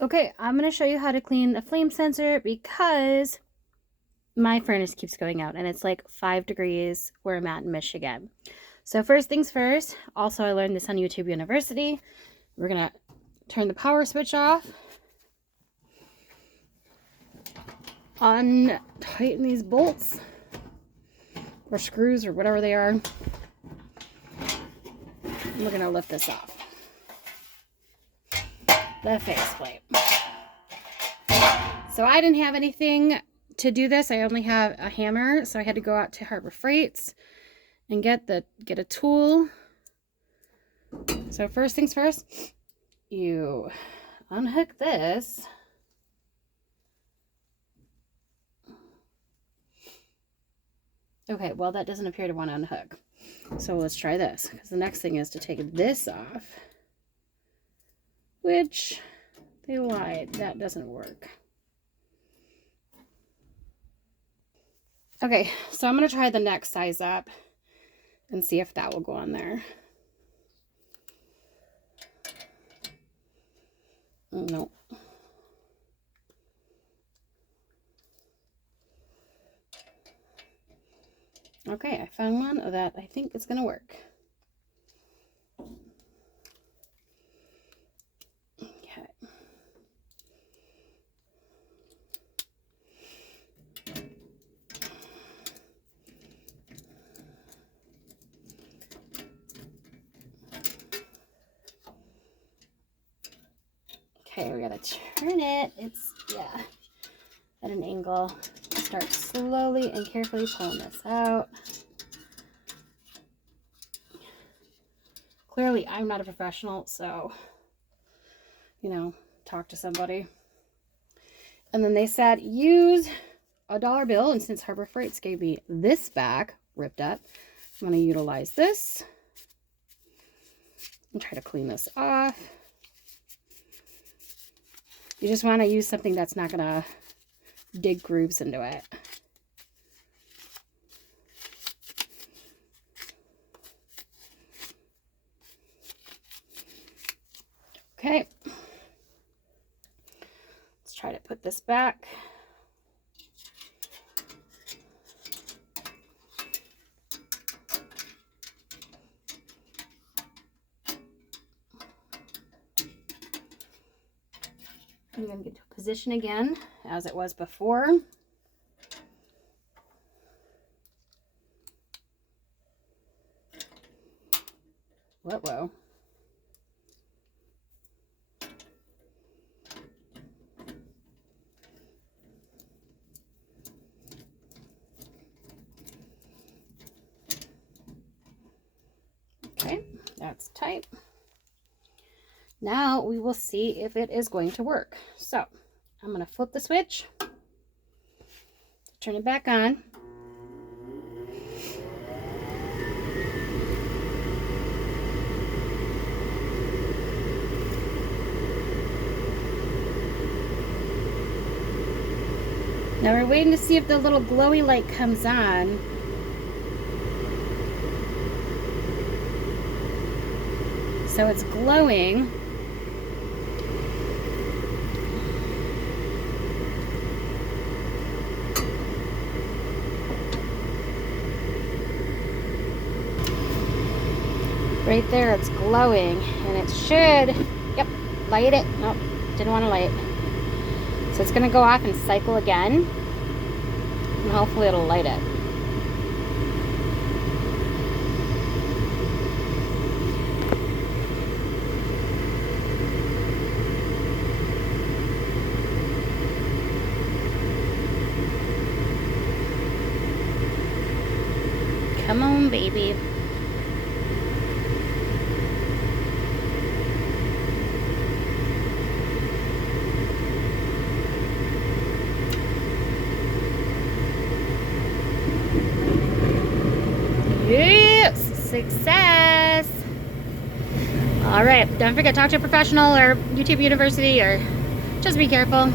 Okay, I'm going to show you how to clean the flame sensor because my furnace keeps going out and it's like 5 degrees where I'm at in Michigan. So first things first, also I learned this on YouTube University. We're going to turn the power switch off, untighten these bolts or screws or whatever they are. We're going to lift this off. The faceplate. So I didn't have anything to do this. I only have a hammer, so I had to go out to Harbor Freights and get a tool. So first things first, you unhook this. Okay, well that doesn't appear to want to unhook. So let's try this, because the next thing is to take this off, which they lied, that doesn't work. Okay, so I'm going to try the next size up and see if that will go on there. Nope. Okay, I found one that I think is going to work. Okay. Okay, we gotta turn it. It's, yeah, at an angle. Start slowly and carefully pulling this out. Clearly, I'm not a professional, so, you know, talk to somebody. And then they said, use a dollar bill, and since Harbor Freights gave me this back, ripped up, I'm going to utilize this and try to clean this off. You just want to use something that's not going to dig grooves into it. Okay. Let's try to put this back. I'm going to get to a position again as it was before. Whoa. Okay, that's tight. Now we will see if it is going to work. So I'm going to flip the switch, turn it back on. Now we're waiting to see if the little glowy light comes on. So it's glowing. Right there, it's glowing, and it should, yep, light it. Nope, didn't want to light. So it's going to go off and cycle again, and hopefully it'll light it. Come on, baby. Yes, success. All right, don't forget, talk to a professional or YouTube University, or just be careful.